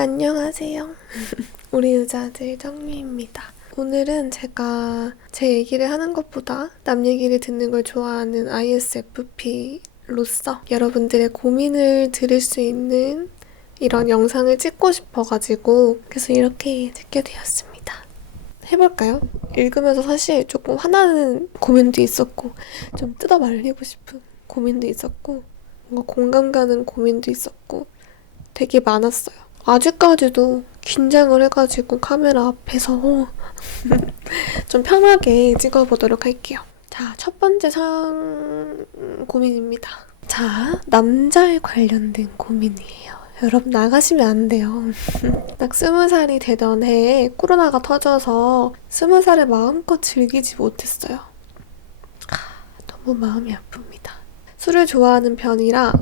안녕하세요. 우리 유자들 정미입니다. 오늘은 제가 제 얘기를 하는 것보다 남 얘기를 듣는 걸 좋아하는 ISFP로서 여러분들의 고민을 들을 수 있는 이런 영상을 찍고 싶어가지고 그래서 이렇게 찍게 되었습니다. 해볼까요? 읽으면서 사실 조금 화나는 고민도 있었고 좀 뜯어 말리고 싶은 고민도 있었고 뭔가 공감 가는 고민도 있었고 되게 많았어요. 아직까지도 긴장을 해가지고 카메라 앞에서 좀 편하게 찍어보도록 할게요. 자, 첫 번째 고민입니다. 자, 남자에 관련된 고민이에요. 여러분 나가시면 안 돼요. 딱 20살이 되던 해에 코로나가 터져서 20살을 마음껏 즐기지 못했어요. 너무 마음이 아픕니다. 술을 좋아하는 편이라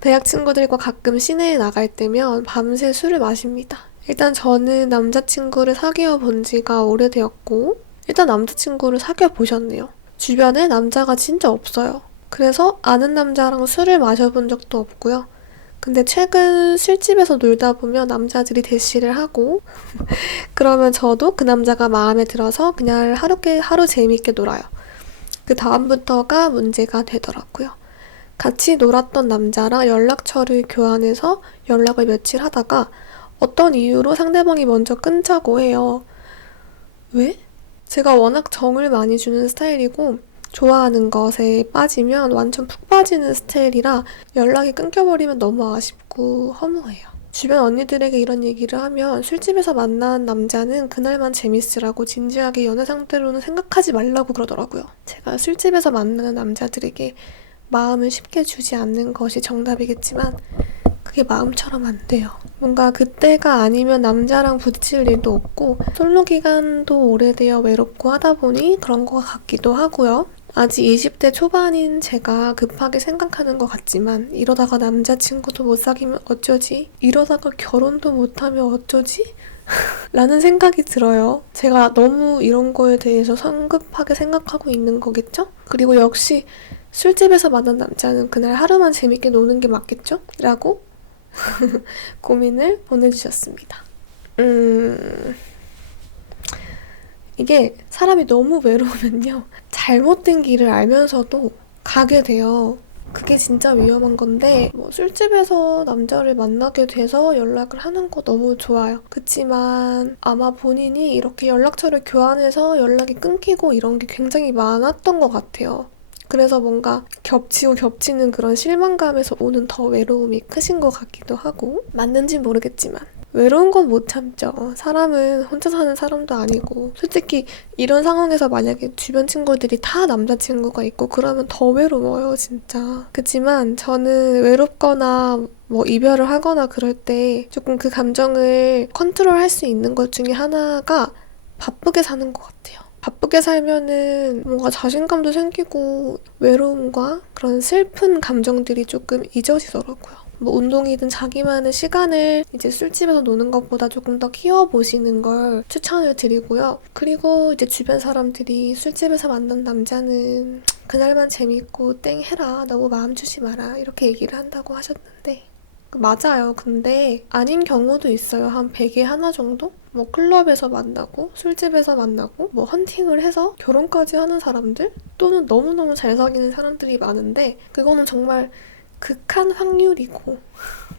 대학 친구들과 가끔 시내에 나갈 때면 밤새 술을 마십니다. 일단 저는 남자친구를 사귀어 본 지가 오래되었고 일단 남자친구를 사귀어 보셨네요. 주변에 남자가 진짜 없어요. 그래서 아는 남자랑 술을 마셔본 적도 없고요. 근데 최근 술집에서 놀다 보면 남자들이 대시를 하고 그러면 저도 그 남자가 마음에 들어서 그냥 하루 재밌게 놀아요. 그 다음부터가 문제가 되더라고요. 같이 놀았던 남자랑 연락처를 교환해서 연락을 며칠 하다가 어떤 이유로 상대방이 먼저 끊자고 해요. 왜? 제가 워낙 정을 많이 주는 스타일이고 좋아하는 것에 빠지면 완전 푹 빠지는 스타일이라 연락이 끊겨버리면 너무 아쉽고 허무해요. 주변 언니들에게 이런 얘기를 하면 술집에서 만난 남자는 그날만 재밌으라고 진지하게 연애 상태로는 생각하지 말라고 그러더라고요. 제가 술집에서 만나는 남자들에게 마음을 쉽게 주지 않는 것이 정답이겠지만 그게 마음처럼 안 돼요. 뭔가 그때가 아니면 남자랑 부딪힐 일도 없고 솔로 기간도 오래되어 외롭고 하다 보니 그런 것 같기도 하고요. 아직 20대 초반인 제가 급하게 생각하는 것 같지만 이러다가 남자친구도 못 사귀면 어쩌지? 이러다가 결혼도 못하면 어쩌지? 라는 생각이 들어요. 제가 너무 이런 거에 대해서 성급하게 생각하고 있는 거겠죠? 그리고 역시 술집에서 만난 남자는 그날 하루만 재밌게 노는 게 맞겠죠? 라고 고민을 보내주셨습니다. 이게 사람이 너무 외로우면요. 잘못된 길을 알면서도 가게 돼요. 그게 진짜 위험한 건데 술집에서 남자를 만나게 돼서 연락을 하는 거 너무 좋아요. 그치만 아마 본인이 이렇게 연락처를 교환해서 연락이 끊기고 이런 게 굉장히 많았던 것 같아요. 그래서 뭔가 겹치고 겹치는 그런 실망감에서 오는 더 외로움이 크신 것 같기도 하고 맞는진 모르겠지만 외로운 건 못 참죠. 사람은 혼자 사는 사람도 아니고 솔직히 이런 상황에서 만약에 주변 친구들이 다 남자친구가 있고 그러면 더 외로워요 진짜. 그치만 저는 외롭거나 이별을 하거나 그럴 때 조금 그 감정을 컨트롤할 수 있는 것 중에 하나가 바쁘게 사는 것 같아요. 바쁘게 살면은 뭔가 자신감도 생기고 외로움과 그런 슬픈 감정들이 조금 잊어지더라고요. 운동이든 자기만의 시간을 이제 술집에서 노는 것보다 조금 더 키워보시는 걸 추천을 드리고요. 그리고 이제 주변 사람들이 술집에서 만난 남자는 그날만 재밌고 땡 해라. 너무 마음 주지 마라. 이렇게 얘기를 한다고 하셨는데 맞아요. 근데 아닌 경우도 있어요. 한 100에 하나 정도? 클럽에서 만나고 술집에서 만나고 헌팅을 해서 결혼까지 하는 사람들 또는 너무너무 잘 사귀는 사람들이 많은데 그거는 정말 극한 확률이고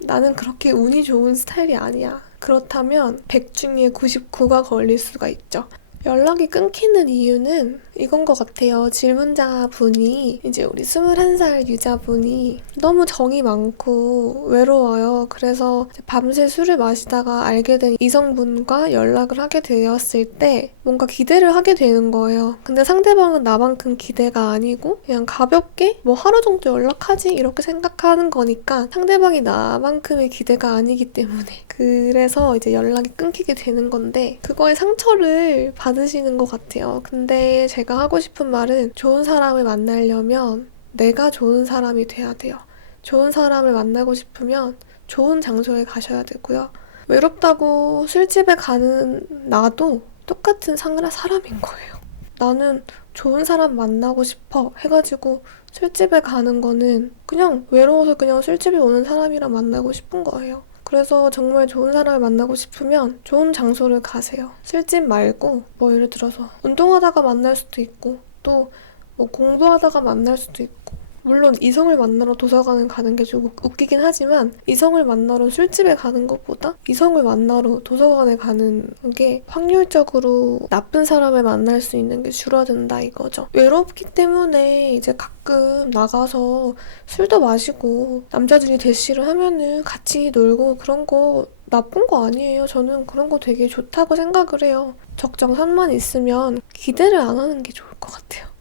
나는 그렇게 운이 좋은 스타일이 아니야. 그렇다면 100 중에 99가 걸릴 수가 있죠. 연락이 끊기는 이유는 이건 것 같아요. 질문자분이 이제 우리 21살 유자분이 너무 정이 많고 외로워요. 그래서 밤새 술을 마시다가 알게 된 이성분과 연락을 하게 되었을 때 뭔가 기대를 하게 되는 거예요. 근데 상대방은 나만큼 기대가 아니고 그냥 가볍게 하루 정도 연락하지 이렇게 생각하는 거니까 상대방이 나만큼의 기대가 아니기 때문에 그래서 이제 연락이 끊기게 되는 건데 그거에 상처를 받으시는 것 같아요. 근데 제가 하고 싶은 말은 좋은 사람을 만나려면 내가 좋은 사람이 돼야 돼요. 좋은 사람을 만나고 싶으면 좋은 장소에 가셔야 되고요. 외롭다고 술집에 가는 나도 똑같은 사람인 거예요. 나는 좋은 사람 만나고 싶어 해가지고 술집에 가는 거는 그냥 외로워서 그냥 술집에 오는 사람이랑 만나고 싶은 거예요. 그래서 정말 좋은 사람을 만나고 싶으면 좋은 장소를 가세요. 술집 말고 뭐 예를 들어서 운동하다가 만날 수도 있고 또 뭐 공부하다가 만날 수도 있고 물론 이성을 만나러 도서관을 가는 게 좀 웃기긴 하지만 이성을 만나러 술집에 가는 것보다 이성을 만나러 도서관에 가는 게 확률적으로 나쁜 사람을 만날 수 있는 게 줄어든다 이거죠. 외롭기 때문에 이제 가끔 나가서 술도 마시고 남자들이 대시를 하면은 같이 놀고 그런 거 나쁜 거 아니에요. 저는 그런 거 되게 좋다고 생각을 해요. 적정선만 있으면 기대를 안 하는 게 좋을 것 같아요.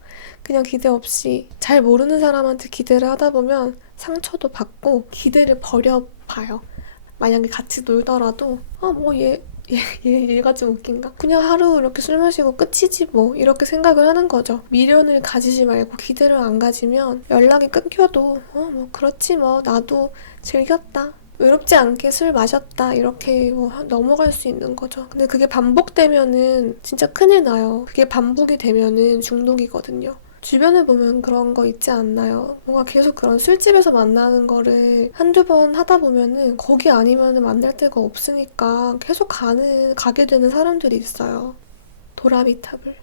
그냥 기대 없이 잘 모르는 사람한테 기대를 하다 보면 상처도 받고 기대를 버려봐요. 만약에 같이 놀더라도 뭐 얘가 좀 웃긴가? 그냥 하루 이렇게 술 마시고 끝이지 뭐 이렇게 생각을 하는 거죠. 미련을 가지지 말고 기대를 안 가지면 연락이 끊겨도 뭐 그렇지 뭐 나도 즐겼다. 외롭지 않게 술 마셨다 이렇게 뭐 넘어갈 수 있는 거죠. 근데 그게 반복되면은 진짜 큰일 나요. 그게 반복이 되면은 중독이거든요. 주변에 보면 그런 거 있지 않나요? 뭔가 계속 그런 술집에서 만나는 거를 한두 번 하다 보면은 거기 아니면은 만날 데가 없으니까 계속 가게 되는 사람들이 있어요. 도라미탑을.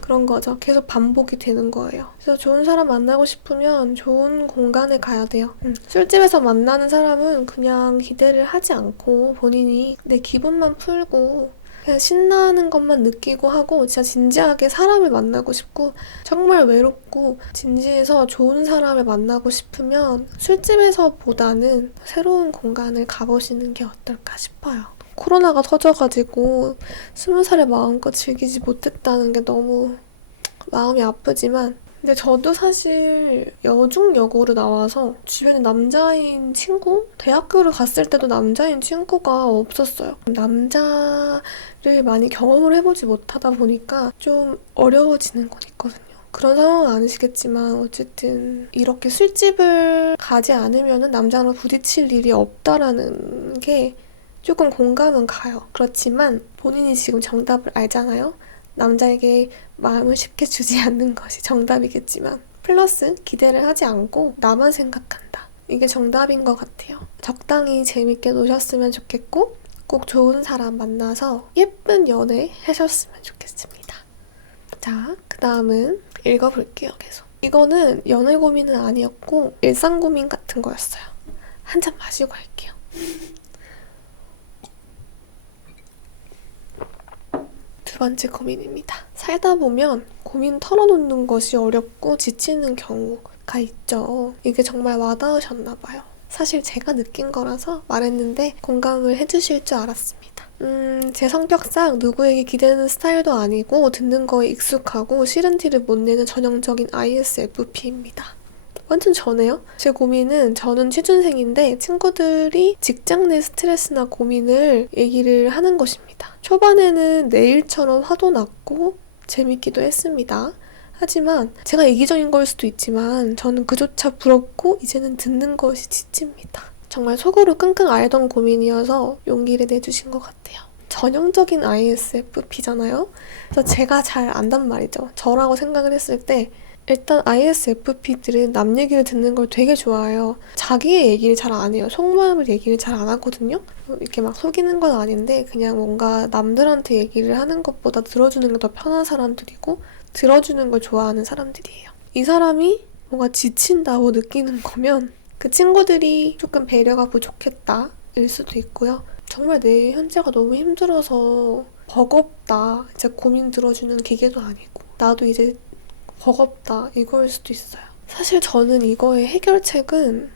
그런 거죠. 계속 반복이 되는 거예요. 그래서 좋은 사람 만나고 싶으면 좋은 공간에 가야 돼요. 술집에서 만나는 사람은 그냥 기대를 하지 않고 본인이 내 기분만 풀고 그냥 신나는 것만 느끼고 하고 진짜 진지하게 사람을 만나고 싶고 정말 외롭고 진지해서 좋은 사람을 만나고 싶으면 술집에서보다는 새로운 공간을 가보시는 게 어떨까 싶어요. 코로나가 터져가지고 20살에 마음껏 즐기지 못했다는 게 너무 마음이 아프지만 근데 저도 사실 여중여고로 나와서 주변에 남자인 친구? 대학교를 갔을 때도 남자인 친구가 없었어요. 남자를 많이 경험을 해보지 못하다 보니까 좀 어려워지는 건 있거든요. 그런 상황은 아니시겠지만 어쨌든 이렇게 술집을 가지 않으면 남자랑 부딪힐 일이 없다라는 게 조금 공감은 가요. 그렇지만 본인이 지금 정답을 알잖아요. 남자에게 마음을 쉽게 주지 않는 것이 정답이겠지만 플러스 기대를 하지 않고 나만 생각한다. 이게 정답인 것 같아요. 적당히 재밌게 노셨으면 좋겠고 꼭 좋은 사람 만나서 예쁜 연애 하셨으면 좋겠습니다. 자, 그 다음은 읽어볼게요. 계속. 이거는 연애 고민은 아니었고 일상 고민 같은 거였어요. 한 잔 마시고 할게요. 두 번째 고민입니다. 살다 보면 고민 털어놓는 것이 어렵고 지치는 경우가 있죠. 이게 정말 와닿으셨나 봐요. 사실 제가 느낀 거라서 말했는데 공감을 해주실 줄 알았습니다. 제 성격상 누구에게 기대는 스타일도 아니고 듣는 거에 익숙하고 싫은 티를 못 내는 전형적인 ISFP입니다. 완전 저네요. 제 고민은 저는 취준생인데 친구들이 직장 내 스트레스나 고민을 얘기를 하는 것입니다. 초반에는 내 일처럼 화도 났고 재밌기도 했습니다. 하지만 제가 이기적인 걸 수도 있지만 저는 그조차 부럽고 이제는 듣는 것이 지칩니다. 정말 속으로 끙끙 앓던 고민이어서 용기를 내주신 것 같아요. 전형적인 ISFP잖아요. 그래서 제가 잘 안단 말이죠. 저라고 생각을 했을 때 일단 ISFP들은 남 얘기를 듣는 걸 되게 좋아해요. 자기의 얘기를 잘 안 해요. 속마음을 얘기를 잘 안 하거든요. 이렇게 막 속이는 건 아닌데 그냥 뭔가 남들한테 얘기를 하는 것보다 들어주는 게 더 편한 사람들이고 들어주는 걸 좋아하는 사람들이에요. 이 사람이 뭔가 지친다고 느끼는 거면 그 친구들이 조금 배려가 부족했다 일 수도 있고요. 정말 내 현재가 너무 힘들어서 버겁다. 이제 고민 들어주는 기계도 아니고 나도 이제 버겁다 이거일 수도 있어요. 사실 저는 이거의 해결책은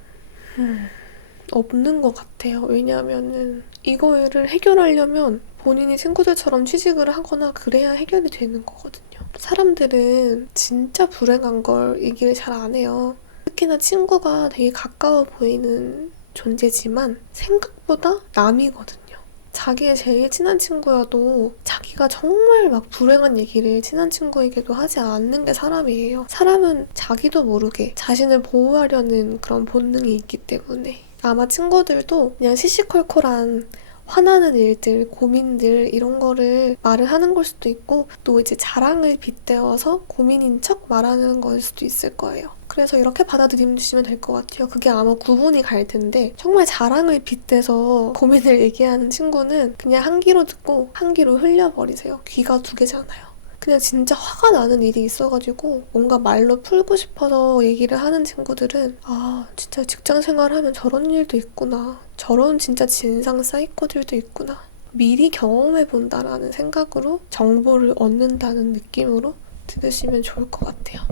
없는 것 같아요. 왜냐하면은 이거를 해결하려면 본인이 친구들처럼 취직을 하거나 그래야 해결이 되는 거거든요. 사람들은 진짜 불행한 걸 얘기를 잘 안 해요. 특히나 친구가 되게 가까워 보이는 존재지만 생각보다 남이거든요. 자기의 제일 친한 친구여도 자기가 정말 막 불행한 얘기를 친한 친구에게도 하지 않는 게 사람이에요. 사람은 자기도 모르게 자신을 보호하려는 그런 본능이 있기 때문에 아마 친구들도 그냥 시시콜콜한 화나는 일들, 고민들 이런 거를 말을 하는 걸 수도 있고 또 이제 자랑을 빗대어서 고민인 척 말하는 걸 수도 있을 거예요. 그래서 이렇게 받아들이시면 될 것 같아요. 그게 아마 구분이 갈 텐데 정말 자랑을 빗대서 고민을 얘기하는 친구는 그냥 한 귀로 듣고 한 귀로 흘려버리세요. 귀가 두 개잖아요. 그냥 진짜 화가 나는 일이 있어가지고 뭔가 말로 풀고 싶어서 얘기를 하는 친구들은 아 진짜 직장 생활하면 저런 일도 있구나. 저런 진짜 진상 사이코들도 있구나. 미리 경험해본다라는 생각으로 정보를 얻는다는 느낌으로 들으시면 좋을 것 같아요.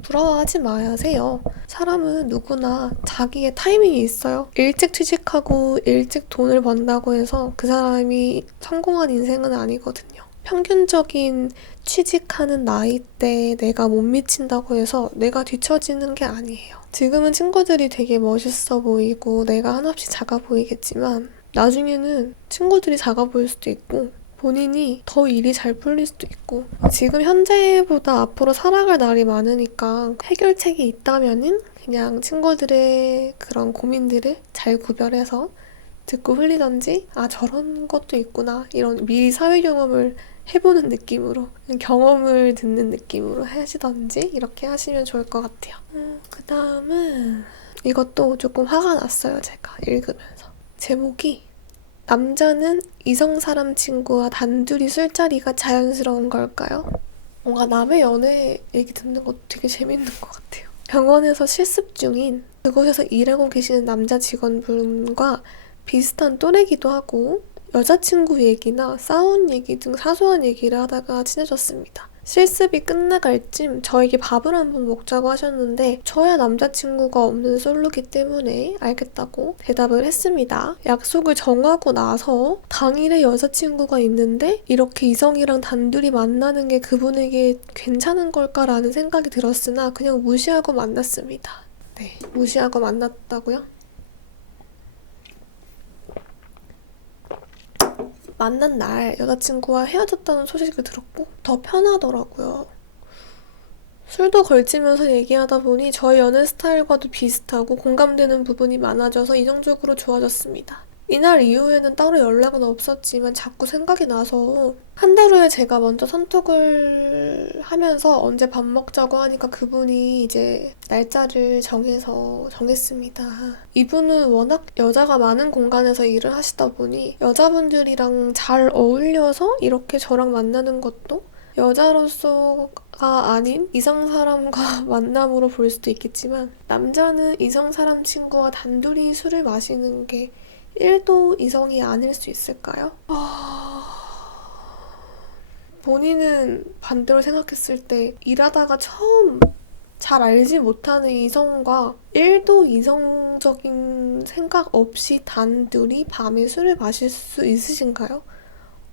부러워하지 마세요. 사람은 누구나 자기의 타이밍이 있어요. 일찍 취직하고 일찍 돈을 번다고 해서 그 사람이 성공한 인생은 아니거든요. 평균적인 취직하는 나이대에 내가 못 미친다고 해서 내가 뒤처지는 게 아니에요. 지금은 친구들이 되게 멋있어 보이고 내가 한없이 작아 보이겠지만 나중에는 친구들이 작아 보일 수도 있고 본인이 더 일이 잘 풀릴 수도 있고 지금 현재보다 앞으로 살아갈 날이 많으니까 해결책이 있다면은 그냥 친구들의 그런 고민들을 잘 구별해서 듣고 흘리던지 아 저런 것도 있구나 이런 미리 사회 경험을 해보는 느낌으로 경험을 듣는 느낌으로 하시던지 이렇게 하시면 좋을 것 같아요. 그 다음은 이것도 조금 화가 났어요. 제가 읽으면서 제목이 남자는 이성 사람 친구와 단둘이 술자리가 자연스러운 걸까요? 뭔가 남의 연애 얘기 듣는 것도 되게 재밌는 것 같아요. 병원에서 실습 중인 그곳에서 일하고 계시는 남자 직원분과 비슷한 또래기도 하고 여자친구 얘기나 싸운 얘기 등 사소한 얘기를 하다가 친해졌습니다. 실습이 끝나갈 쯤 저에게 밥을 한번 먹자고 하셨는데 저야 남자친구가 없는 솔로기 때문에 알겠다고 대답을 했습니다. 약속을 정하고 나서 당일에 여자친구가 있는데 이렇게 이성이랑 단둘이 만나는 게 그분에게 괜찮은 걸까라는 생각이 들었으나 그냥 무시하고 만났습니다. 네, 무시하고 만났다고요? 만난 날 여자친구와 헤어졌다는 소식을 들었고 더 편하더라고요. 술도 걸치면서 얘기하다 보니 저의 연애 스타일과도 비슷하고 공감되는 부분이 많아져서 이성적으로 좋아졌습니다. 이날 이후에는 따로 연락은 없었지만 자꾸 생각이 나서 한 달 후에 제가 먼저 선톡을 하면서 언제 밥 먹자고 하니까 그분이 이제 날짜를 정했습니다. 이분은 워낙 여자가 많은 공간에서 일을 하시다 보니 여자분들이랑 잘 어울려서 이렇게 저랑 만나는 것도 여자로서가 아닌 이성 사람과 만남으로 볼 수도 있겠지만 남자는 이성 사람 친구와 단둘이 술을 마시는 게 1도 이성이 아닐 수 있을까요? 본인은 반대로 생각했을 때 일하다가 처음 잘 알지 못하는 이성과 1도 이성적인 생각 없이 단둘이 밤에 술을 마실 수 있으신가요?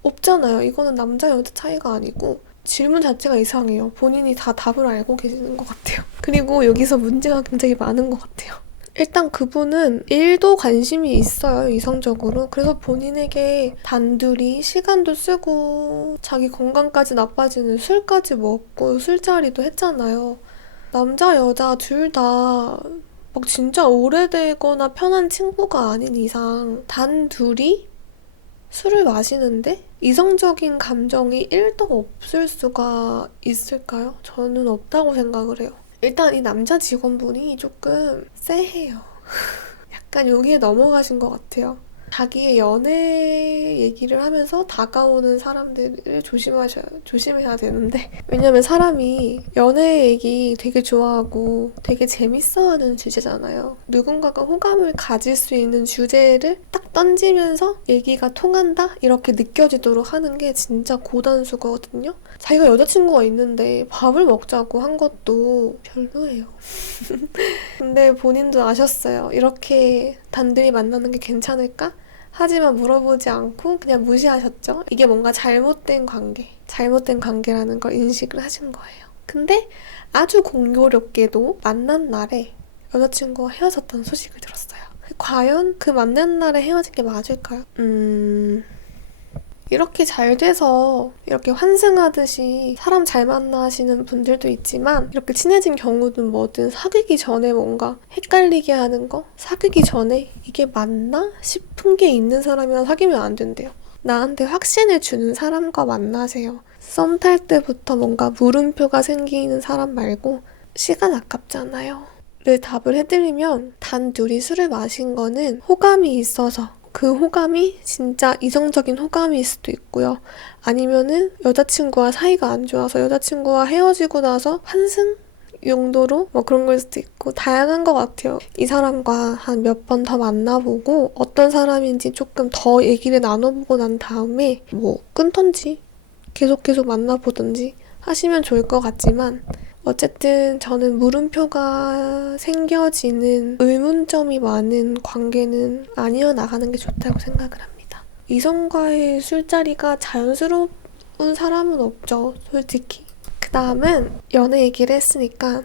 없잖아요. 이거는 남자 여자 차이가 아니고 질문 자체가 이상해요. 본인이 다 답을 알고 계시는 것 같아요. 그리고 여기서 문제가 굉장히 많은 것 같아요. 일단 그분은 일도 관심이 있어요, 이성적으로. 그래서 본인에게 단둘이 시간도 쓰고 자기 건강까지 나빠지는 술까지 먹고 술자리도 했잖아요. 남자, 여자 둘 다 막 진짜 오래되거나 편한 친구가 아닌 이상 단둘이 술을 마시는데 이성적인 감정이 1도 없을 수가 있을까요? 저는 없다고 생각을 해요. 일단 이 남자 직원분이 조금 쎄해요. 약간 여기에 넘어가신 것 같아요. 자기의 연애 얘기를 하면서 다가오는 사람들을 조심해야 되는데. 왜냐면 사람이 연애 얘기 되게 좋아하고 되게 재밌어하는 주제잖아요. 누군가가 호감을 가질 수 있는 주제를 딱 던지면서 얘기가 통한다? 이렇게 느껴지도록 하는 게 진짜 고단수거든요. 자기가 여자친구가 있는데 밥을 먹자고 한 것도 별로예요. 근데 본인도 아셨어요. 이렇게 단둘이 만나는 게 괜찮을까? 하지만 물어보지 않고 그냥 무시하셨죠? 이게 뭔가 잘못된 관계라는 걸 인식을 하신 거예요. 근데 아주 공교롭게도 만난 날에 여자친구와 헤어졌다는 소식을 들었어요. 과연 그 만난 날에 헤어진 게 맞을까요? 이렇게 잘 돼서 이렇게 환승하듯이 사람 잘 만나시는 분들도 있지만 이렇게 친해진 경우든 뭐든 사귀기 전에 뭔가 헷갈리게 하는 거? 사귀기 전에 이게 맞나? 싶은 게 있는 사람이랑 사귀면 안 된대요. 나한테 확신을 주는 사람과 만나세요. 썸 탈 때부터 뭔가 물음표가 생기는 사람 말고 시간 아깝잖아요. 를 답을 해드리면 단 둘이 술을 마신 거는 호감이 있어서 그 호감이 진짜 이성적인 호감일 수도 있고요. 아니면은 여자친구와 사이가 안 좋아서 여자친구와 헤어지고 나서 환승 용도로 뭐 그런 걸 수도 있고 다양한 것 같아요. 이 사람과 한 몇 번 더 만나보고 어떤 사람인지 조금 더 얘기를 나눠보고 난 다음에 뭐 끊던지 계속 만나보던지 하시면 좋을 것 같지만 어쨌든 저는 물음표가 생겨지는 의문점이 많은 관계는 아니어 나가는 게 좋다고 생각을 합니다. 이성과의 술자리가 자연스러운 사람은 없죠, 솔직히. 그 다음은 연애 얘기를 했으니까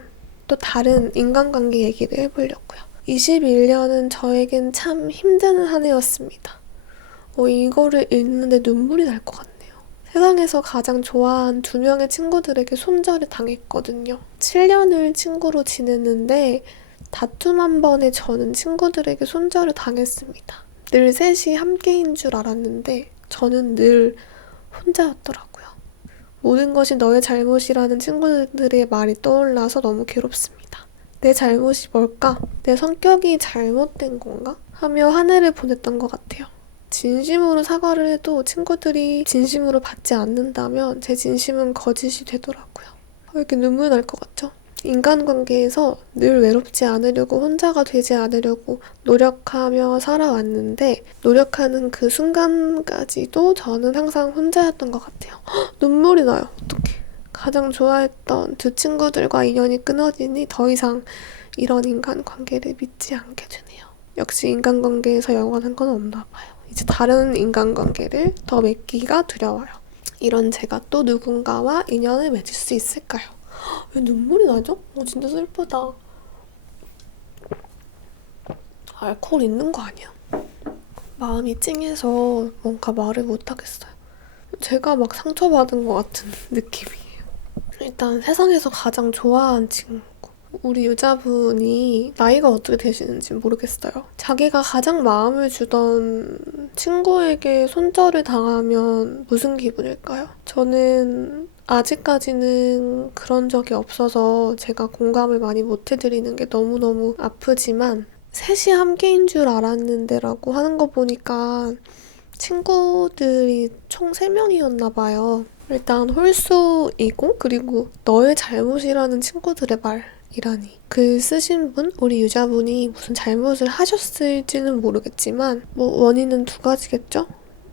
또 다른 인간관계 얘기를 해보려고요. 21년은 저에겐 참 힘든 한 해였습니다. 이거를 읽는데 눈물이 날 것 같네요. 세상에서 가장 좋아한 2명의 친구들에게 손절을 당했거든요. 7년을 친구로 지냈는데 다툼 한 번에 저는 친구들에게 손절을 당했습니다. 늘 셋이 함께인 줄 알았는데 저는 늘 혼자였더라고요. 모든 것이 너의 잘못이라는 친구들의 말이 떠올라서 너무 괴롭습니다. 내 잘못이 뭘까? 내 성격이 잘못된 건가? 하며 한 해를 보냈던 것 같아요. 진심으로 사과를 해도 친구들이 진심으로 받지 않는다면 제 진심은 거짓이 되더라고요. 이렇게 눈물 날 것 같죠? 인간관계에서 늘 외롭지 않으려고 혼자가 되지 않으려고 노력하며 살아왔는데 노력하는 그 순간까지도 저는 항상 혼자였던 것 같아요. 눈물이 나요. 어떡해. 가장 좋아했던 2 친구들과 인연이 끊어지니 더 이상 이런 인간관계를 믿지 않게 되네요. 역시 인간관계에서 영원한 건 없나 봐요. 이제 다른 인간관계를 더 맺기가 두려워요. 이런 제가 또 누군가와 인연을 맺을 수 있을까요? 왜 눈물이 나죠? 진짜 슬프다. 알코올 있는 거 아니야? 마음이 찡해서 뭔가 말을 못하겠어요. 제가 막 상처받은 것 같은 느낌이에요. 일단 세상에서 가장 좋아하는 친구. 우리 유자분이 나이가 어떻게 되시는지 모르겠어요. 자기가 가장 마음을 주던 친구에게 손절을 당하면 무슨 기분일까요? 저는 아직까지는 그런 적이 없어서 제가 공감을 많이 못 해드리는 게 너무너무 아프지만 셋이 함께인 줄 알았는데 라고 하는 거 보니까 친구들이 총 3명이었나 봐요. 일단 홀수이고 그리고 너의 잘못이라는 친구들의 말이라니. 글 쓰신 분, 우리 유자분이 무슨 잘못을 하셨을지는 모르겠지만 원인은 2가지겠죠?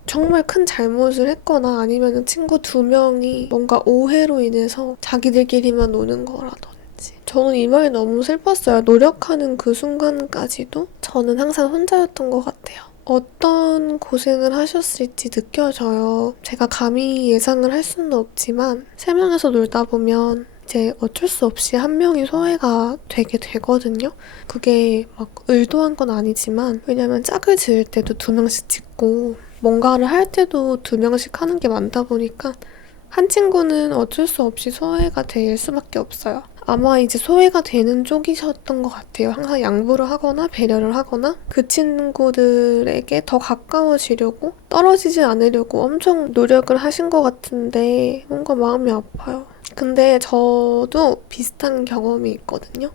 정말 큰 잘못을 했거나 아니면 친구 2명이 뭔가 오해로 인해서 자기들끼리만 노는 거라든지. 저는 이 말이 너무 슬펐어요. 노력하는 그 순간까지도 저는 항상 혼자였던 것 같아요. 어떤 고생을 하셨을지 느껴져요. 제가 감히 예상을 할 수는 없지만 3명에서 놀다 보면 이제 어쩔 수 없이 한 명이 소외가 되게 되거든요. 그게 막 의도한 건 아니지만 왜냐면 짝을 지을 때도 2명씩 짓고 뭔가를 할 때도 2명씩 하는 게 많다 보니까 한 친구는 어쩔 수 없이 소외가 될 수밖에 없어요. 아마 이제 소외가 되는 쪽이셨던 것 같아요. 항상 양보를 하거나 배려를 하거나 그 친구들에게 더 가까워지려고 떨어지지 않으려고 엄청 노력을 하신 것 같은데 뭔가 마음이 아파요. 근데 저도 비슷한 경험이 있거든요.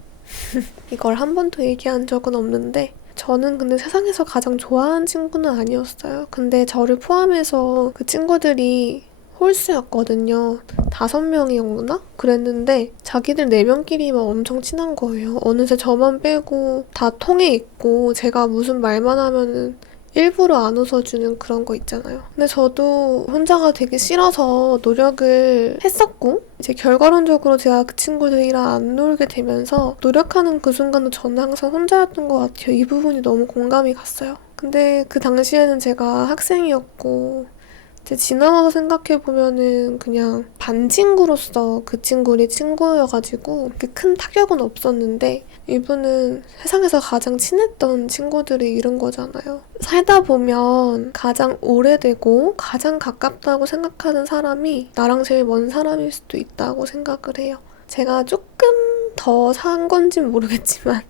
이걸 한 번도 얘기한 적은 없는데 저는 근데 세상에서 가장 좋아하는 친구는 아니었어요. 근데 저를 포함해서 그 친구들이 홀수였거든요. 5명이었나? 그랬는데 자기들 4명끼리만 엄청 친한 거예요. 어느새 저만 빼고 다 통해 있고 제가 무슨 말만 하면은 일부러 안 웃어주는 그런 거 있잖아요. 근데 저도 혼자가 되게 싫어서 노력을 했었고 이제 결과론적으로 제가 그 친구들이랑 안 놀게 되면서 노력하는 그 순간도 저는 항상 혼자였던 것 같아요. 이 부분이 너무 공감이 갔어요. 근데 그 당시에는 제가 학생이었고 이제 지나와서 생각해보면은 그냥 반친구로서 그 친구들이 친구여가지고 큰 타격은 없었는데 이분은 세상에서 가장 친했던 친구들을 잃은 거잖아요. 살다 보면 가장 오래되고 가장 가깝다고 생각하는 사람이 나랑 제일 먼 사람일 수도 있다고 생각을 해요. 제가 조금 더 산 건진 모르겠지만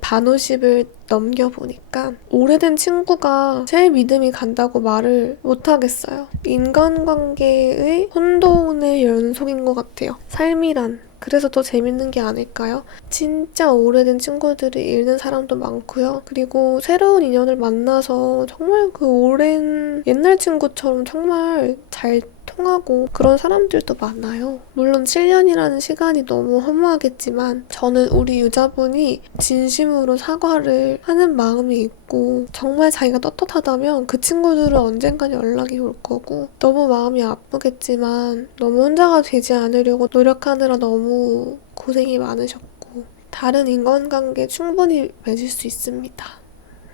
반 50을 넘겨보니까 오래된 친구가 제일 믿음이 간다고 말을 못하겠어요. 인간관계의 혼돈의 연속인 것 같아요. 삶이란 그래서 더 재밌는 게 아닐까요? 진짜 오래된 친구들을 잃는 사람도 많고요. 그리고 새로운 인연을 만나서 정말 그 오랜 옛날 친구처럼 정말 잘 통하고 그런 사람들도 많아요. 물론 7년이라는 시간이 너무 허무하겠지만 저는 우리 유자분이 진심으로 사과를 하는 마음이 있고 정말 자기가 떳떳하다면 그 친구들은 언젠간 연락이 올 거고 너무 마음이 아프겠지만 너무 혼자가 되지 않으려고 노력하느라 너무 고생이 많으셨고 다른 인간관계 충분히 맺을 수 있습니다.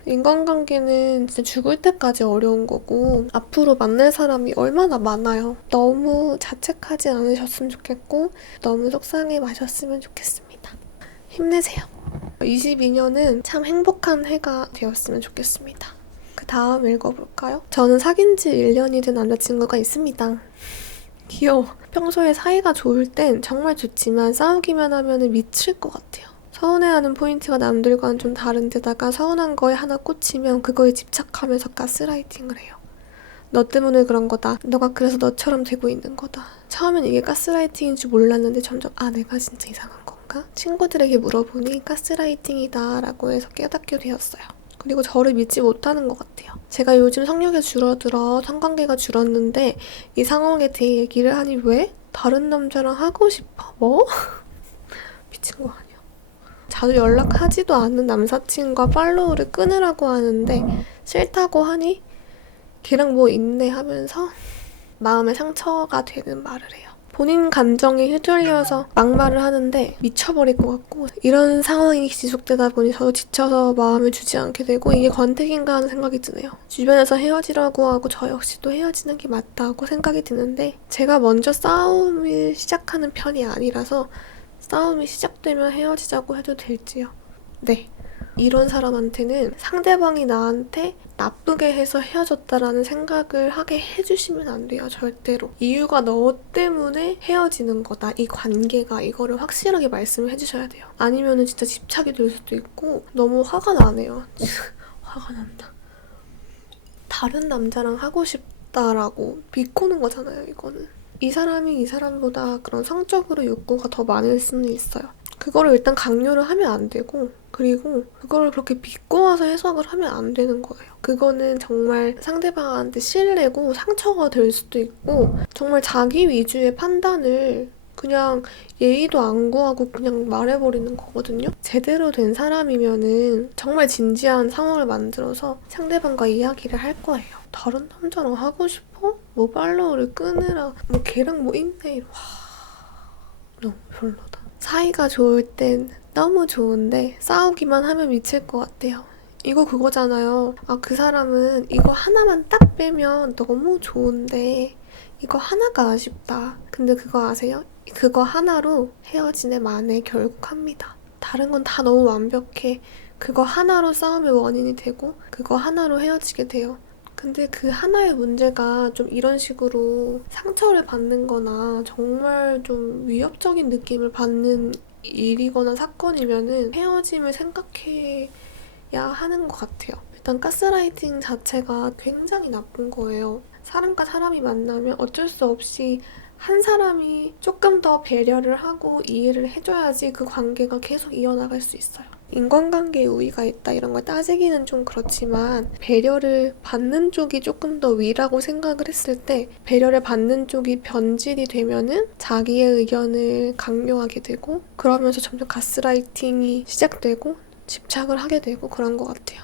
인간관계는 진짜 죽을 때까지 어려운 거고 앞으로 만날 사람이 얼마나 많아요. 너무 자책하지 않으셨으면 좋겠고 너무 속상해 마셨으면 좋겠습니다. 힘내세요. 22년은 참 행복한 해가 되었으면 좋겠습니다. 그 다음 읽어볼까요? 저는 사귄 지 1년이 된 남자친구가 있습니다. 귀여워. 평소에 사이가 좋을 땐 정말 좋지만 싸우기만 하면 미칠 것 같아요. 서운해하는 포인트가 남들과는 좀 다른 데다가 서운한 거에 하나 꽂히면 그거에 집착하면서 가스라이팅을 해요. 너 때문에 그런 거다. 너가 그래서 너처럼 되고 있는 거다. 처음엔 이게 가스라이팅인 줄 몰랐는데 점점 내가 진짜 이상한 건가? 친구들에게 물어보니 가스라이팅이다 라고 해서 깨닫게 되었어요. 그리고 저를 믿지 못하는 것 같아요. 제가 요즘 성욕이 줄어들어 성관계가 줄었는데 이 상황에 대해 얘기를 하니 왜? 다른 남자랑 하고 싶어? 뭐? 미친 거 아니야? 자주 연락하지도 않는 남사친과 팔로우를 끊으라고 하는데 싫다고 하니 걔랑 뭐 있네 하면서 마음에 상처가 되는 말을 해요. 본인 감정에 휘둘려서 막말을 하는데 미쳐버릴 것 같고 이런 상황이 지속되다 보니 저도 지쳐서 마음을 주지 않게 되고 이게 권태기인가 하는 생각이 드네요. 주변에서 헤어지라고 하고 저 역시도 헤어지는 게 맞다고 생각이 드는데 제가 먼저 싸움을 시작하는 편이 아니라서 싸움이 시작되면 헤어지자고 해도 될지요? 네. 이런 사람한테는 상대방이 나한테 나쁘게 해서 헤어졌다라는 생각을 하게 해주시면 안 돼요. 절대로. 이유가 너 때문에 헤어지는 거다. 이 관계가 이거를 확실하게 말씀을 해주셔야 돼요. 아니면은 진짜 집착이 될 수도 있고 너무 화가 나네요. 화가 난다. 다른 남자랑 하고 싶다라고 비꼬는 거잖아요, 이거는. 이 사람이 이 사람보다 그런 성적으로 욕구가 더 많을 수는 있어요. 그거를 일단 강요를 하면 안 되고 그리고 그거를 그렇게 비꼬아서 해석을 하면 안 되는 거예요. 그거는 정말 상대방한테 실례고 상처가 될 수도 있고 정말 자기 위주의 판단을 그냥 예의도 안 구하고 그냥 말해버리는 거거든요. 제대로 된 사람이면은 정말 진지한 상황을 만들어서 상대방과 이야기를 할 거예요. 다른 남자랑 하고 싶어? 뭐 팔로우를 끊으라 뭐 걔랑 뭐 있네. 너무 별로다. 사이가 좋을 땐 너무 좋은데 싸우기만 하면 미칠 것 같아요. 이거 그거잖아요. 그 사람은 이거 하나만 딱 빼면 너무 좋은데 이거 하나가 아쉽다. 근데 그거 아세요? 그거 하나로 헤어지네 마네 결국 합니다. 다른 건 다 너무 완벽해. 그거 하나로 싸움의 원인이 되고 그거 하나로 헤어지게 돼요. 근데 그 하나의 문제가 좀 이런 식으로 상처를 받는 거나 정말 좀 위협적인 느낌을 받는 일이거나 사건이면은 헤어짐을 생각해야 하는 것 같아요. 일단 가스라이팅 자체가 굉장히 나쁜 거예요. 사람과 사람이 만나면 어쩔 수 없이 한 사람이 조금 더 배려를 하고 이해를 해줘야지 그 관계가 계속 이어나갈 수 있어요. 인간관계에 우위가 있다 이런 걸 따지기는 좀 그렇지만 배려를 받는 쪽이 조금 더 위라고 생각을 했을 때 배려를 받는 쪽이 변질이 되면은 자기의 의견을 강요하게 되고 그러면서 점점 가스라이팅이 시작되고 집착을 하게 되고 그런 것 같아요.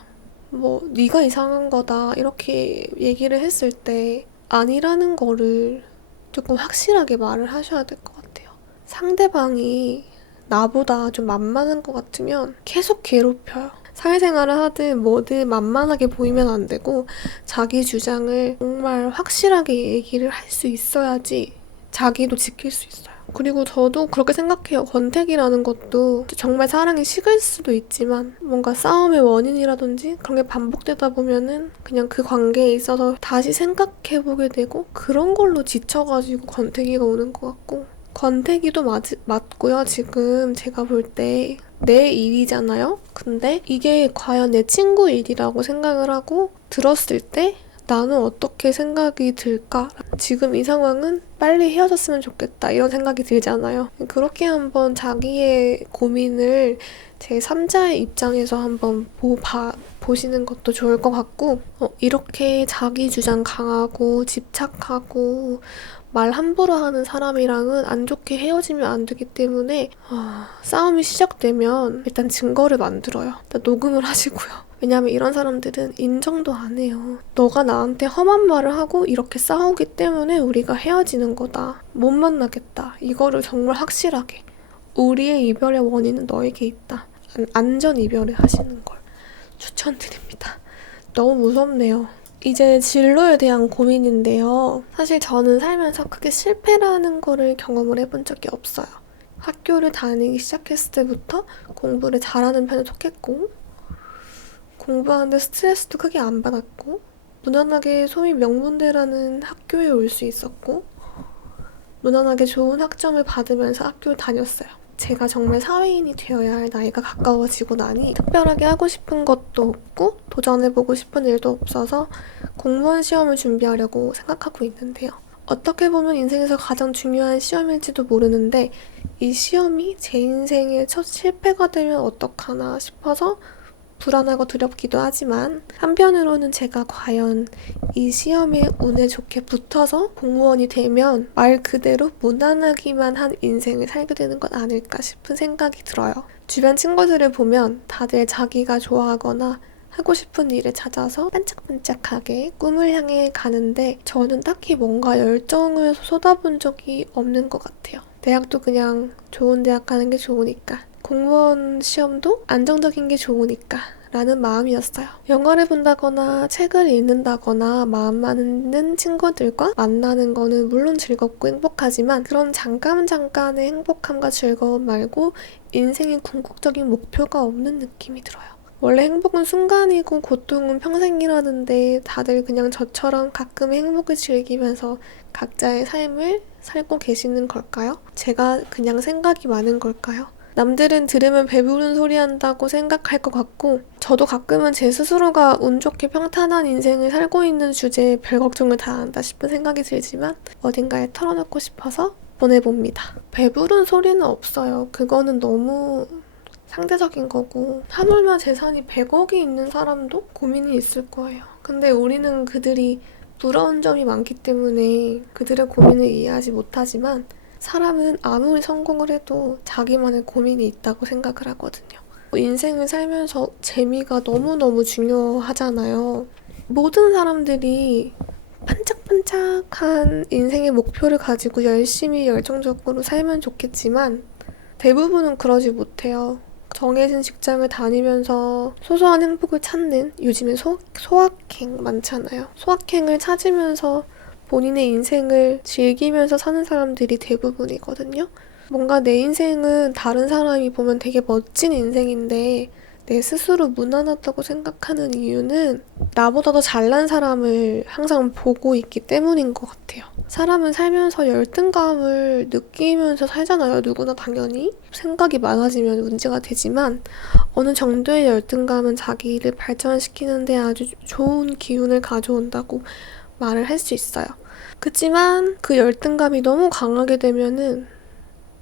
뭐 네가 이상한 거다 이렇게 얘기를 했을 때 아니라는 거를 조금 확실하게 말을 하셔야 될 것 같아요. 상대방이 나보다 좀 만만한 것 같으면 계속 괴롭혀요. 사회생활을 하든 뭐든 만만하게 보이면 안 되고 자기 주장을 정말 확실하게 얘기를 할 수 있어야지 자기도 지킬 수 있어요. 그리고 저도 그렇게 생각해요. 권태기라는 것도 정말 사랑이 식을 수도 있지만 뭔가 싸움의 원인이라든지 그런 게 반복되다 보면은 그냥 그 관계에 있어서 다시 생각해보게 되고 그런 걸로 지쳐가지고 권태기가 오는 것 같고 권태기도 맞고요. 지금 제가 볼 때 내 일이잖아요. 근데 이게 과연 내 친구 일이라고 생각을 하고 들었을 때 나는 어떻게 생각이 들까? 지금 이 상황은 빨리 헤어졌으면 좋겠다 이런 생각이 들잖아요. 그렇게 한번 자기의 고민을 제3자의 입장에서 한번 보시는 것도 좋을 것 같고, 이렇게 자기 주장 강하고 집착하고 말 함부로 하는 사람이랑은 안 좋게 헤어지면 안 되기 때문에 싸움이 시작되면 일단 증거를 만들어요. 일단 녹음을 하시고요. 왜냐면 이런 사람들은 인정도 안 해요. 너가 나한테 험한 말을 하고 이렇게 싸우기 때문에 우리가 헤어지는 거다. 못 만나겠다. 이거를 정말 확실하게. 우리의 이별의 원인은 너에게 있다. 안전 이별을 하시는 걸 추천드립니다. 너무 무섭네요. 이제 진로에 대한 고민인데요. 사실 저는 살면서 크게 실패라는 거를 경험을 해본 적이 없어요. 학교를 다니기 시작했을 때부터 공부를 잘하는 편에 속했고, 공부하는데 스트레스도 크게 안 받았고, 무난하게 소위 명문대라는 학교에 올 수 있었고, 무난하게 좋은 학점을 받으면서 학교를 다녔어요. 제가 정말 사회인이 되어야 할 나이가 가까워지고 나니 특별하게 하고 싶은 것도 없고 도전해보고 싶은 일도 없어서 공무원 시험을 준비하려고 생각하고 있는데요. 어떻게 보면 인생에서 가장 중요한 시험일지도 모르는데 이 시험이 제 인생의 첫 실패가 되면 어떡하나 싶어서 불안하고 두렵기도 하지만 한편으로는 제가 과연 이 시험에 운에 좋게 붙어서 공무원이 되면 말 그대로 무난하기만 한 인생을 살게 되는 건 아닐까 싶은 생각이 들어요. 주변 친구들을 보면 다들 자기가 좋아하거나 하고 싶은 일을 찾아서 반짝반짝하게 꿈을 향해 가는데 저는 딱히 뭔가 열정을 쏟아본 적이 없는 것 같아요. 대학도 그냥 좋은 대학 가는 게 좋으니까, 공무원 시험도 안정적인 게 좋으니까 라는 마음이었어요. 영화를 본다거나 책을 읽는다거나 마음 맞는 친구들과 만나는 거는 물론 즐겁고 행복하지만 그런 잠깐의 행복함과 즐거움 말고 인생의 궁극적인 목표가 없는 느낌이 들어요. 원래 행복은 순간이고 고통은 평생이라는데 다들 그냥 저처럼 가끔의 행복을 즐기면서 각자의 삶을 살고 계시는 걸까요? 제가 그냥 생각이 많은 걸까요? 남들은 들으면 배부른 소리 한다고 생각할 것 같고 저도 가끔은 제 스스로가 운 좋게 평탄한 인생을 살고 있는 주제에 별 걱정을 다 한다 싶은 생각이 들지만 어딘가에 털어놓고 싶어서 보내봅니다. 배부른 소리는 없어요. 그거는 너무 상대적인 거고 하물며 재산이 100억이 있는 사람도 고민이 있을 거예요. 근데 우리는 그들이 부러운 점이 많기 때문에 그들의 고민을 이해하지 못하지만 사람은 아무리 성공을 해도 자기만의 고민이 있다고 생각을 하거든요. 인생을 살면서 재미가 너무너무 중요하잖아요. 모든 사람들이 반짝반짝한 인생의 목표를 가지고 열심히 열정적으로 살면 좋겠지만 대부분은 그러지 못해요. 정해진 직장을 다니면서 소소한 행복을 찾는, 요즘엔 소확행 많잖아요. 소확행을 찾으면서 본인의 인생을 즐기면서 사는 사람들이 대부분이거든요. 뭔가 내 인생은 다른 사람이 보면 되게 멋진 인생인데 내 스스로 무난하다고 생각하는 이유는 나보다 더 잘난 사람을 항상 보고 있기 때문인 것 같아요. 사람은 살면서 열등감을 느끼면서 살잖아요. 누구나 당연히. 생각이 많아지면 문제가 되지만 어느 정도의 열등감은 자기를 발전시키는데 아주 좋은 기운을 가져온다고 말을 할 수 있어요. 그치만 그 열등감이 너무 강하게 되면은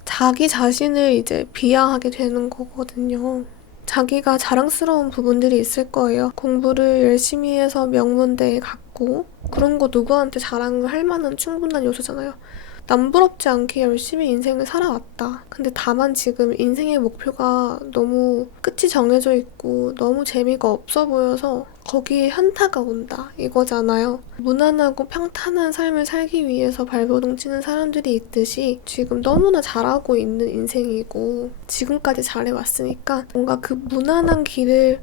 자기 자신을 이제 비하하게 되는 거거든요. 자기가 자랑스러운 부분들이 있을 거예요. 공부를 열심히 해서 명문대에 갔고 그런 거 누구한테 자랑을 할 만한 충분한 요소잖아요. 남부럽지 않게 열심히 인생을 살아왔다. 근데 다만 지금 인생의 목표가 너무 끝이 정해져 있고 너무 재미가 없어 보여서 거기에 현타가 온다. 이거잖아요. 무난하고 평탄한 삶을 살기 위해서 발버둥 치는 사람들이 있듯이 지금 너무나 잘하고 있는 인생이고 지금까지 잘해왔으니까 뭔가 그 무난한 길을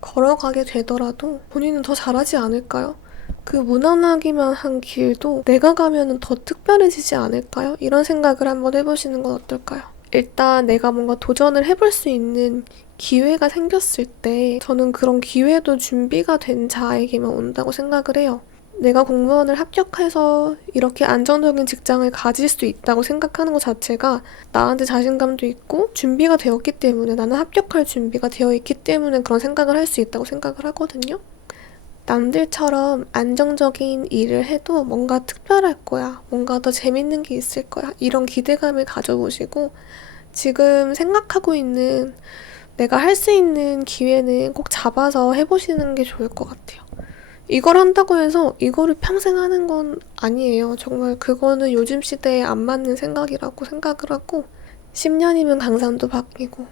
걸어가게 되더라도 본인은 더 잘하지 않을까요? 그 무난하기만 한 길도 내가 가면은 더 특별해지지 않을까요? 이런 생각을 한번 해보시는 건 어떨까요? 일단 내가 뭔가 도전을 해볼 수 있는 기회가 생겼을 때 저는 그런 기회도 준비가 된 자에게만 온다고 생각을 해요. 내가 공무원을 합격해서 이렇게 안정적인 직장을 가질 수 있다고 생각하는 것 자체가 나한테 자신감도 있고 준비가 되었기 때문에 나는 합격할 준비가 되어 있기 때문에 그런 생각을 할 수 있다고 생각을 하거든요. 남들처럼 안정적인 일을 해도 뭔가 특별할 거야. 뭔가 더 재밌는 게 있을 거야. 이런 기대감을 가져보시고 지금 생각하고 있는 내가 할 수 있는 기회는 꼭 잡아서 해보시는 게 좋을 것 같아요. 이걸 한다고 해서 이거를 평생 하는 건 아니에요. 정말 그거는 요즘 시대에 안 맞는 생각이라고 생각을 하고 10년이면 강산도 바뀌고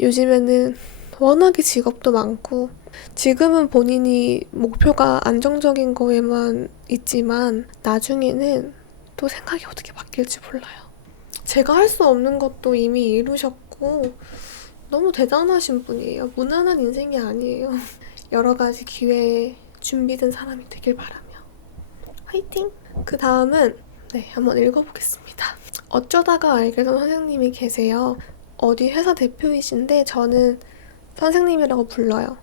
요즘에는 워낙에 직업도 많고 지금은 본인이 목표가 안정적인 거에만 있지만 나중에는 또 생각이 어떻게 바뀔지 몰라요. 제가 할 수 없는 것도 이미 이루셨고 너무 대단하신 분이에요. 무난한 인생이 아니에요. 여러 가지 기회에 준비된 사람이 되길 바라며 화이팅! 그 다음은 한번 읽어보겠습니다. 어쩌다가 알게 된 선생님이 계세요. 어디 회사 대표이신데 저는 선생님이라고 불러요.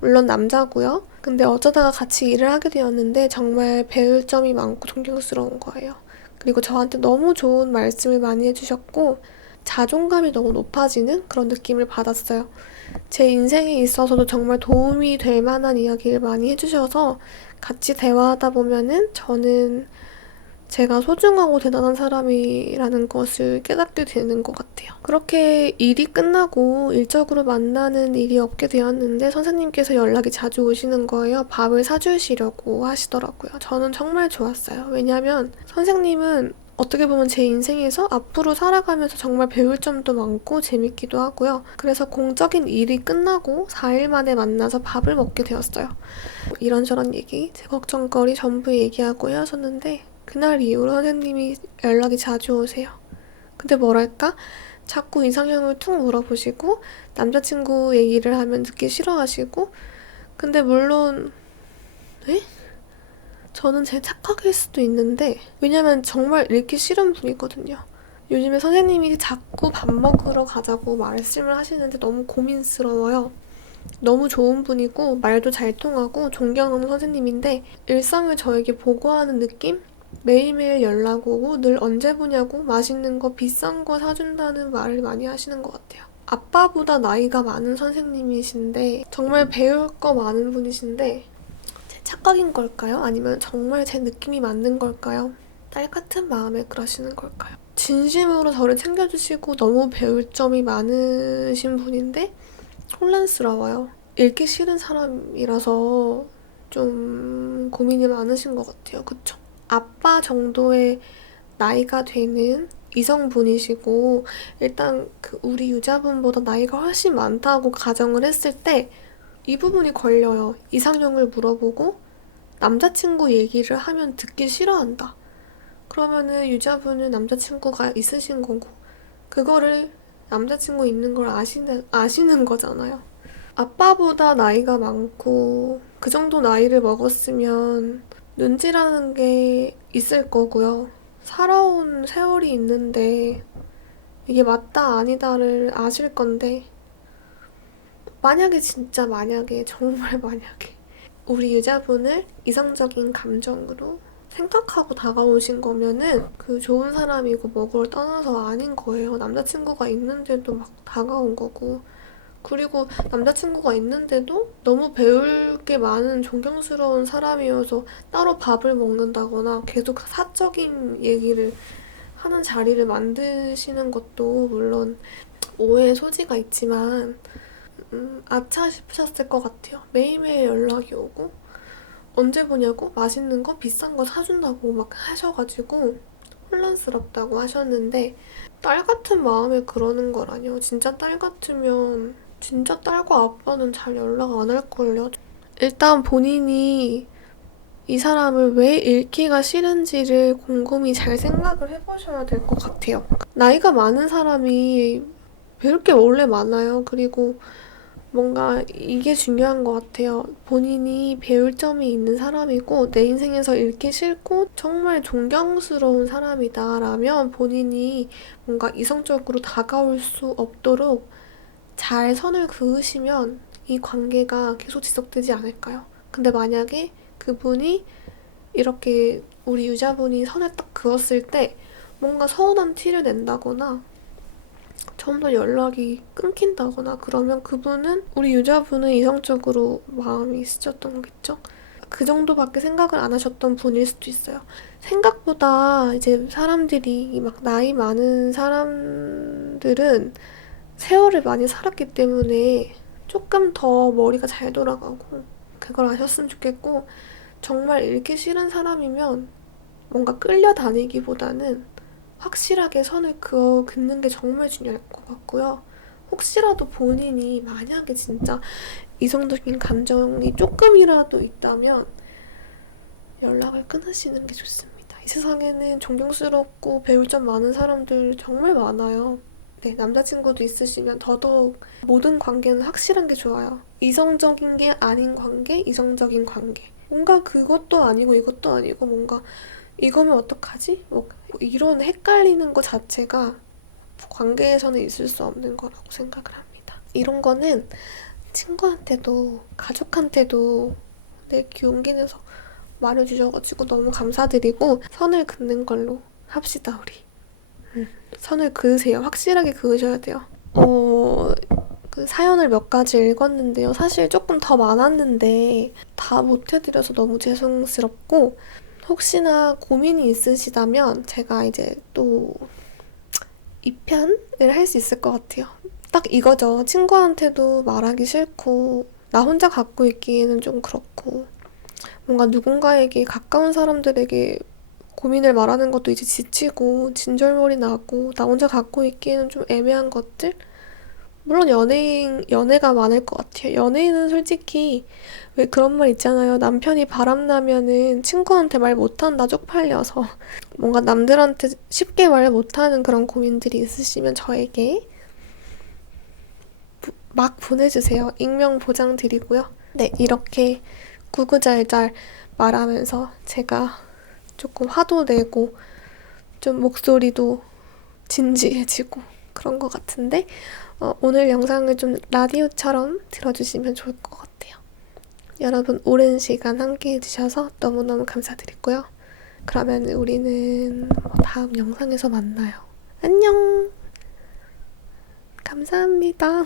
물론 남자고요. 근데 어쩌다가 같이 일을 하게 되었는데 정말 배울 점이 많고 존경스러운 거예요. 그리고 저한테 너무 좋은 말씀을 많이 해주셨고 자존감이 너무 높아지는 그런 느낌을 받았어요. 제 인생에 있어서도 정말 도움이 될 만한 이야기를 많이 해주셔서 같이 대화하다 보면은 저는 제가 소중하고 대단한 사람이라는 것을 깨닫게 되는 것 같아요. 그렇게 일이 끝나고 일적으로 만나는 일이 없게 되었는데 선생님께서 연락이 자주 오시는 거예요. 밥을 사주시려고 하시더라고요. 저는 정말 좋았어요. 왜냐면 선생님은 어떻게 보면 제 인생에서 앞으로 살아가면서 정말 배울 점도 많고 재밌기도 하고요. 그래서 공적인 일이 끝나고 4일 만에 만나서 밥을 먹게 되었어요. 이런저런 얘기, 제 걱정거리 전부 얘기하고 하셨는데 그날 이후로 선생님이 연락이 자주 오세요. 근데 뭐랄까? 자꾸 이상형을 툭 물어보시고 남자친구 얘기를 하면 듣기 싫어하시고 근데 물론 저는 제 착각일 수도 있는데 왜냐면 정말 읽기 싫은 분이거든요. 요즘에 선생님이 자꾸 밥 먹으러 가자고 말씀을 하시는데 너무 고민스러워요. 너무 좋은 분이고 말도 잘 통하고 존경하는 선생님인데 일상을 저에게 보고하는 느낌? 매일매일 연락 오고 늘 언제 보냐고 맛있는 거 비싼 거 사준다는 말을 많이 하시는 것 같아요. 아빠보다 나이가 많은 선생님이신데 정말 배울 거 많은 분이신데 제 착각인 걸까요? 아니면 정말 제 느낌이 맞는 걸까요? 딸 같은 마음에 그러시는 걸까요? 진심으로 저를 챙겨주시고 너무 배울 점이 많으신 분인데 혼란스러워요. 읽기 싫은 사람이라서 좀 고민이 많으신 것 같아요. 그쵸? 아빠 정도의 나이가 되는 이성분이시고 일단 그 우리 유자분보다 나이가 훨씬 많다고 가정을 했을 때 이 부분이 걸려요. 이상형을 물어보고 남자친구 얘기를 하면 듣기 싫어한다. 그러면은 유자분은 남자친구가 있으신 거고 그거를 남자친구 있는 걸 아시는 거잖아요. 아빠보다 나이가 많고 그 정도 나이를 먹었으면 눈치라는 게 있을 거고요. 살아온 세월이 있는데 이게 맞다 아니다를 아실 건데 만약에 진짜 만약에 정말 만약에 우리 유자분을 이성적인 감정으로 생각하고 다가오신 거면은 그 좋은 사람이고 뭐고를 떠나서 아닌 거예요. 남자친구가 있는데도 막 다가온 거고 그리고 남자친구가 있는데도 너무 배울 게 많은 존경스러운 사람이어서 따로 밥을 먹는다거나 계속 사적인 얘기를 하는 자리를 만드시는 것도 물론 오해의 소지가 있지만 아차 싶으셨을 것 같아요. 매일매일 연락이 오고 언제 보냐고 맛있는 거 비싼 거 사준다고 막 하셔가지고 혼란스럽다고 하셨는데 딸 같은 마음에 그러는 거라뇨. 진짜 딸 같으면 진짜 딸과 아빠는 잘 연락 안 할걸요. 일단 본인이 이 사람을 왜 잃기가 싫은지를 곰곰이 잘 생각을 해보셔야 될 것 같아요. 나이가 많은 사람이 배울 게 원래 많아요. 그리고 뭔가 이게 중요한 것 같아요. 본인이 배울 점이 있는 사람이고 내 인생에서 잃기 싫고 정말 존경스러운 사람이다라면 본인이 뭔가 이성적으로 다가올 수 없도록 잘 선을 그으시면 이 관계가 계속 지속되지 않을까요? 근데 만약에 그분이 이렇게 우리 유자분이 선을 딱 그었을 때 뭔가 서운한 티를 낸다거나 처음부터 연락이 끊긴다거나 그러면 그분은, 우리 유저분은 이성적으로 마음이 있으셨던 거겠죠? 그 정도밖에 생각을 안 하셨던 분일 수도 있어요. 생각보다 이제 사람들이 막 나이 많은 사람들은 세월을 많이 살았기 때문에 조금 더 머리가 잘 돌아가고, 그걸 아셨으면 좋겠고, 정말 읽기 싫은 사람이면 뭔가 끌려다니기보다는 확실하게 선을 긋는 게 정말 중요할 것 같고요. 혹시라도 본인이 만약에 진짜 이성적인 감정이 조금이라도 있다면 연락을 끊으시는 게 좋습니다. 이 세상에는 존경스럽고 배울 점 많은 사람들 정말 많아요. 네, 남자친구도 있으시면 더더욱 모든 관계는 확실한 게 좋아요. 이성적인 게 아닌 관계, 이성적인 관계. 뭔가 그것도 아니고 이것도 아니고 뭔가 이거면 어떡하지? 뭐 이런 헷갈리는 것 자체가 관계에서는 있을 수 없는 거라고 생각을 합니다. 이런 거는 친구한테도 가족한테도 내 용기 내서 말해주셔가지고 너무 감사드리고, 선을 긋는 걸로 합시다, 우리. 선을 그으세요. 확실하게 그으셔야 돼요. 그 사연을 몇 가지 읽었는데요. 사실 조금 더 많았는데 다 못 해드려서 너무 죄송스럽고, 혹시나 고민이 있으시다면 제가 이제 또 2편을 할 수 있을 것 같아요. 딱 이거죠. 친구한테도 말하기 싫고 나 혼자 갖고 있기에는 좀 그렇고, 뭔가 누군가에게, 가까운 사람들에게 고민을 말하는 것도 이제 지치고 진절머리 나고 나 혼자 갖고 있기에는 좀 애매한 것들? 물론 연애가 많을 것 같아요. 연애는 솔직히 왜 그런 말 있잖아요. 남편이 바람나면은 친구한테 말 못한다, 쪽팔려서. 뭔가 남들한테 쉽게 말 못하는 그런 고민들이 있으시면 저에게 막 보내주세요. 익명 보장 드리고요. 네, 이렇게 구구절절 말하면서 제가 조금 화도 내고 좀 목소리도 진지해지고 그런 것 같은데, 오늘 영상을 좀 라디오처럼 들어주시면 좋을 것 같아요. 여러분 오랜 시간 함께 해주셔서 너무너무 감사드리고요. 그러면 우리는 다음 영상에서 만나요. 안녕! 감사합니다.